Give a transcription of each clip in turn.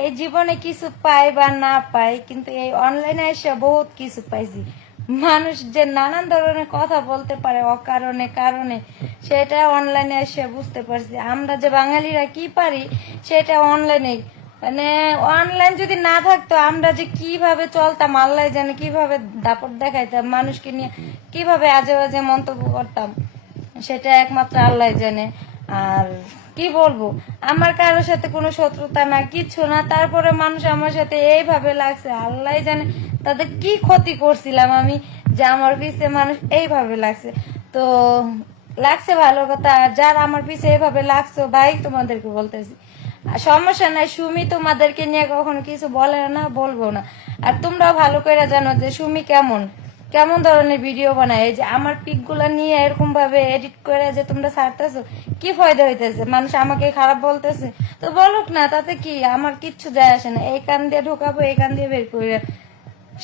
এই জীবনে কিছু পাই বা না পাই, কিন্তু এই অনলাইনে এসে বহুত কিছু পাইছি। মানুষ যে নানান ধরনের কথা বলতে পারে, অকারণে কারণে, সেটা অনলাইনে এসে বুঝতে পারছি। আমরা যে বাঙালিরা কি পারি, সেটা অনলাইনে মানে অনলাইন যদি না থাকতো, আমরা যে কীভাবে চলতাম, আল্লাহ জানে কীভাবে দাপট দেখাইতাম, মানুষকে নিয়ে কীভাবে আজে বাজে মন্তব্য করতাম, সেটা একমাত্র আল্লাহ জানে। আর কি বলব? আমার কারোর সাথে কোনো শত্রুতা না, কিচ্ছু না। তারপরে মানুষ আমার সাথে এইভাবে লাগছে আল্লাহ জানে তাদের কি ক্ষতি করছিলাম আমি, যে আমার পিছে মানুষ এইভাবে লাগছে। তো লাগছে ভালো কথা, আর যার আমার পিছে এইভাবে লাগছে ভাই তোমাদেরকে বলতেছি। সমস্যা নাই, সুমি তোমাদেরকে নিয়ে কখনো কিছু বলে না, বলব না। আর তোমরাও ভালো করে জানো যে সুমি কেমন। কেমন ধরনের ভিডিও বানায়? যে আমার পিকগুলা নিয়ে এরকম ভাবে এডিট করে যে তোমরা ছাড়তেছো, কি ফায়দা হইতেছে? মানুষ আমাকে খারাপ বলতেছে। তো বলুক না, তাতে কি? আমার কিচ্ছু যায় আসে না। এই কান দিয়ে ঢোকাবো, এই কান দিয়ে বের করে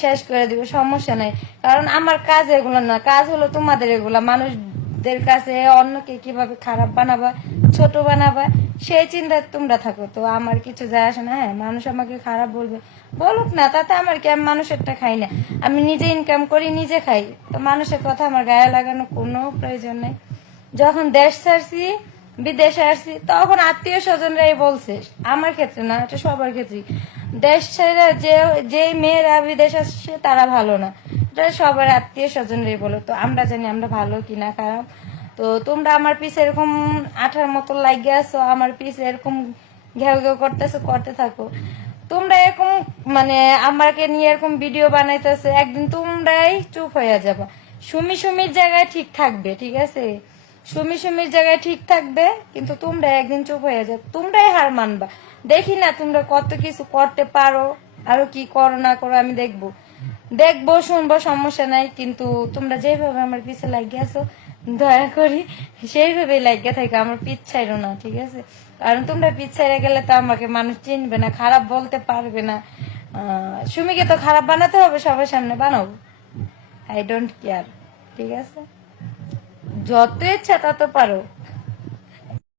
শেষ করে দিব, সমস্যা নাই। কারণ আমার কাজ এগুলো না। কাজ হলো তোমাদের এগুলা। মানুষদের কাছে অন্যকে কীভাবে খারাপ বানাবা, ছোট বানাবা সেই চিন্তায় তোমরা থাকো। তো আমার কিছু যায় আসে না হ্যাঁ মানুষ আমাকে খারাপ বলবে। বলুক না, তাতে আমার কি, আমি মানুষেরটা খাই না। আমি নিজে ইনকাম করি, নিজে খাই। তো মানুষের কথা আমার গায়ে লাগানো কোনো প্রয়োজন নেই। যখন দেশ ছাড়ছি, বিদেশে আসছি, তখন আত্মীয় স্বজনরাই বলছে, আমার ক্ষেত্রে না, এটা সবার ক্ষেত্রেই। দেশ ছেড়ে যে যে মেয়েরা বিদেশ আসছে, তারা ভালো না। এটা সবার আত্মীয় স্বজনরাই বলো তো আমরা জানি আমরা ভালো কিনা খারাপ। তো তোমরা আমার পিছে এরকম আঠার মতো লাগিয়ে আসো আমার পিছে এরকম ঘেউ ঘেউ করতেছো, করতে থাকো। তোমরা এরকম মানে আমাকে নিয়ে এরকম ভিডিও বানাইতেছো, একদিন তোমরাই চুপ হয়ে যাবে। সুমি সুমির জায়গায় ঠিক থাকবে, ঠিক আছে? সুমি সুমির জায়গায় ঠিক থাকবে, কিন্তু তোমরা একদিন চুপ হয়ে যাবে তোমরাই হার মানবা। দেখি না তোমরা কত কিছু করতে পারো, আরও কি করো না করো, আমি দেখব। দেখব, শুনব, সমস্যা নাই, কিন্তু তোমরা যেভাবে আমার পিছে লাগিয়ে আছো দয়া করি সেইভাবে লাগিয়া থাকে, আমার পিছ ছাইরো না, ঠিক আছে? কারণ তোমরা পিছ ছাইরে গেলে তো আমাকে মানুষ চিনবে না, খারাপ বলতে পারবে না। সুমিকে তো খারাপ বানাতে হবে, সবার সামনে বানাবো। আই ডোন্ট কেয়ার ঠিক আছে? যত ইচ্ছা তত পারো।